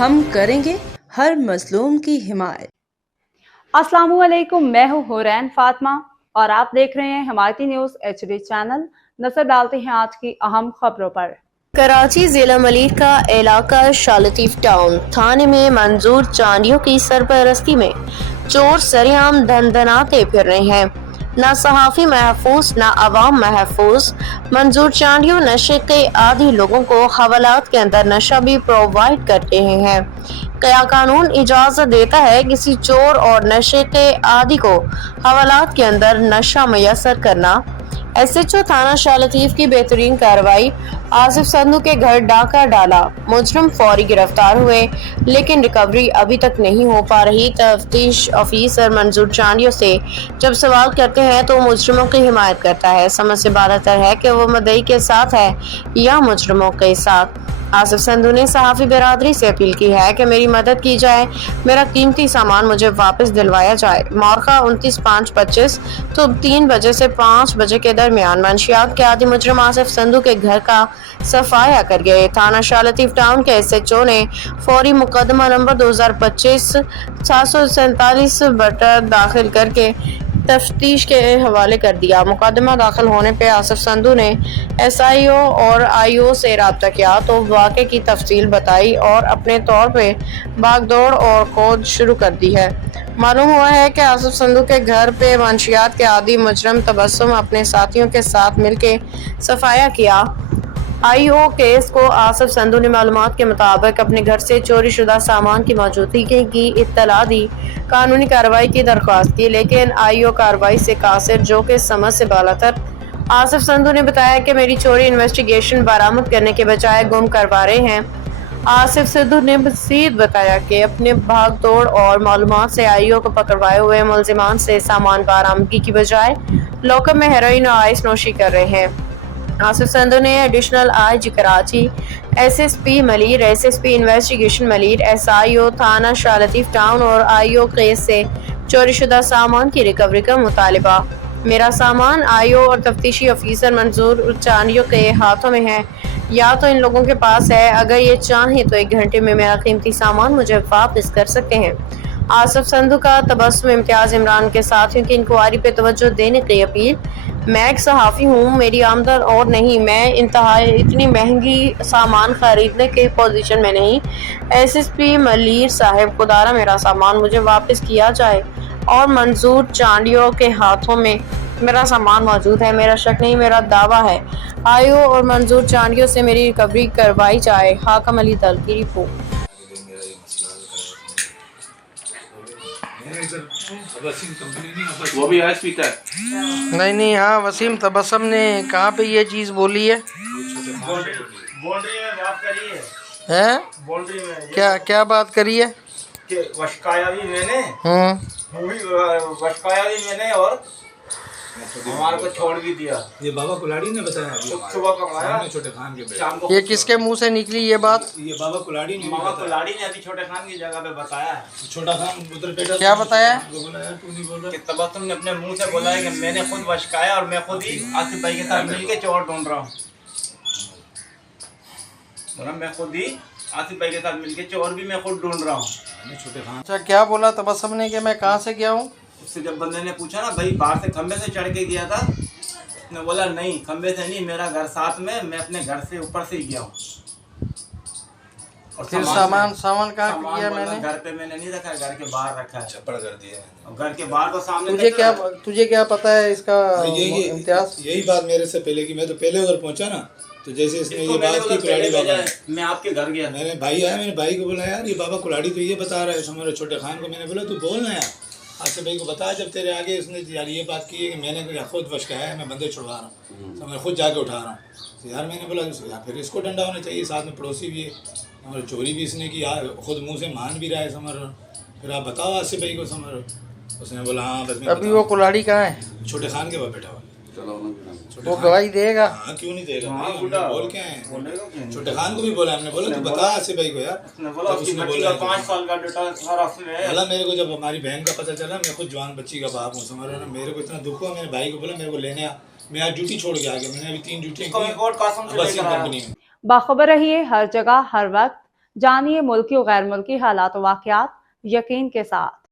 हम करेंगे हर मजलूम की हिमायत। अस्सलामुअलैकुम, मैं हूँ हुरैन फातिमा और आप देख रहे हैं हिमायती न्यूज HD चैनल। नजर डालते हैं आज की अहम खबरों पर। कराची जिला मलिर का इलाका शालतीफ टाउन थाने में मंजूर चांडियों की सरपरस्ती में चोर सरेआम धंधनाते फिर रहे हैं। न सहाफी महफूज न अवाम महफूज। मंजूर चांडियों नशे के आदी लोगों को हवालात के अंदर नशा भी प्रोवाइड कर रहे हैं। क्या कानून इजाजत देता है किसी चोर और नशे के आदी को हवालात के अंदर नशा मैसर करना? SHO थाना शालतीफ की बेहतरीन कार्रवाई। आसिफ संधू के घर डाका डाला, मुजरिम फौरी गिरफ्तार हुए, लेकिन रिकवरी अभी तक नहीं हो पा रही। तफ्तीश ऑफिसर मंजूर चांडियों से जब सवाल करते हैं तो मुजरिमों की हिमायत करता है। समझ से बालातर है कि वो मुद्दई के साथ है या मुजरिमों के साथ। आसिफ संधू ने सहाफी बिरादरी से अपील की है कि मेरी मदद की जाए, मेरा कीमती सामान मुझे वापस दिलवाया जाए। मौका 29/5/25 तो 3 बजे से 5 बजे के दरमियान मंशियात के आदि मुजरिम आसिफ संधू के घर का सफाया कर गए। थाना शालतीफ टाउन के SHO ने फौरी मुकदमा नंबर 2025-747 दाखिल करके तफ्तीश के हवाले कर दिया। मुकदमा दाखिल होने पे आसिफ संधू ने SIO और IO से रब्ता किया तो वाक़े की तफसील बताई और अपने तौर पे भागदौड़ और खोज शुरू कर दी है। मालूम हुआ है कि आसिफ संधू के घर पे मंशियात के आदी मुजरिम तबस्सुम अपने साथियों के साथ मिलके सफाया किया। IO केस को आसिफ संधू ने मालूमात के मुताबिक अपने घर से चोरी शुदा सामान की मौजूदगी की इत्तला दी, कानूनी कार्रवाई की दरख्वास्त की, लेकिन IO कार्रवाई से कासिर जो कि समझ से बालातर। आसिफ संधू ने बताया कि मेरी चोरी इन्वेस्टिगेशन बरामद करने के बजाय गुम करवा रहे हैं। आसिफ संधू ने मज़ीद बताया कि अपने भाग दौड़ और मालूमात से IO को पकड़वाए हुए मुलजिमान से सामान बरामदगी की बजाय लॉकअप में हेरोइन और आइस नोशी कर रहे हैं। आसिफ संधू ने additional IG Karachi, SSP Malir, SSP investigation Malir, SIO थाना शालतीफ टाउन और IO केस से चोरी शुदा सामान की रिकवरी का मुतालिबा। मेरा सामान IO और तफ्तीशी ऑफिसर मंजूर चांडियों के हाथों में है या तो इन लोगों के पास है। अगर ये चाहें तो 1 घंटे में मेरा कीमती सामान मुझे वापस कर सकते हैं। आसिफ संधू का तबस्सुम इम्तियाज इमरान के साथियों की इंक्वायरी पे तवज्जो देने की अपील। मैं एक सहाफ़ी हूँ, मेरी आमदन और नहीं, मैं इतनी महंगी सामान खरीदने के पोजीशन में नहीं। SSP मलिर साहब, खुदारा मेरा सामान मुझे वापस किया जाए और मंजूर चांडियों के हाथों में मेरा सामान मौजूद है। मेरा शक नहीं, मेरा दावा है। IO और मंजूर चांडियों से मेरी रिकवरी करवाई जाए। हाकम अली दल की रिपोर्ट। वो भी आज पीता है। नहीं, हाँ वसीम तबस्सुम ने कहाँ पे ये चीज़ बोली है? बाउंड्री में बात करी हैं? बाउंड्री में क्या बात करी है? कि वशकाया भी मैंने और हमारे को छोड़ भी दिया। ये बाबा कुलाड़ी ने बताया, सुबह को आया छोटे खान के शाम को। ये किसके मुंह से निकली ये बात? ये बाबा कुलाड़ी ने अभी छोटे खान की जगह पे बताया है। छोटा खान उधर बेटा क्या बताया? वो बोला यार तू नहीं बोल रहा। कि तबस्सुम ने अपने मुंह से बोला है कि मैंने खुद वशकाया और मैं खुद ही आसिफ भाई के साथ मिलके चोर ढूंढ रहा हूँ। बोला मैं खुद ही आसिफ भाई के साथ मिलके चोर भी मैं खुद ढूंढ रहा हूँ। छोटे खान अच्छा, क्या बोला तबस्सुम ने कि मैं कहाँ से गया हूँ? उससे जब बंदे ने पूछा ना भाई बाहर से खंबे से चढ़ के गया था, उसने बोला नहीं खंबे से नहीं, मेरा घर साथ में, मैं अपने घर से ऊपर से ही गया हूँ। और फिर सामान कहाँ किया मैंने? घर पे मैंने नहीं रखा, घर के बाहर रखा है। छप्पड़ कर दिया है। घर के बाहर तो सामने तुझे क्या पता है इसका इम्तियाज? यही बात मेरे से पहले की, मैं तो पहले उधर पहुंचा ना, तो जैसे इसने ये बात की कुलाड़ी बाबा, मैं आपके घर गया, मेरे भाई आया, मेरे भाई को बोला यार ये बाबा कुलाड़ी तो ये बता रहा है। समझो छोटे खान को मैंने बोला तू बोल ना यार, आसिफ भाई को बता जब तेरे आगे इसने यार ये बात की है कि मैंने खुद वशकाया है, मैं बंदे छुड़वा रहा हूँ, तो मैं खुद जाके उठा रहा हूँ। तो यार मैंने बोला यार फिर इसको डंडा होना चाहिए, साथ में पड़ोसी भी है, और चोरी भी इसने की, यार खुद मुँह से मान भी रहा है। समझ रहा फिर आप बताओ आसिफ भाई को। समझ रहा उसने बोला हाँ बस। अभी वो कुलाड़ी कहाँ है? छोटे खान के पास बैठा हुआ। वो गवाही देगा? हाँ क्यों नहीं देगा, बोल के आए। छोटे खान को भी बोला हमने, बोला तू बता आसिफ भाई को यार। उसने बोला 5 साल का डेटा सारा उसमें। बोला मेरे को जब हमारी बहन का पता चला, मैं खुद जवान बच्ची का बाप हूँ, समझ रहा ना, मेरे को इतना दुख हुआ। मेरे भाई को बोला मेरे को लेने आ, मैं आज ड्यूटी छोड़ के आ गया। मैंने अभी 3 ड्यूटी कंपनी में। बाखबर रहिए हर जगह हर वक्त जानिए मुल्की और गैर मुल्की हालात व वाक़यात यकीन के साथ।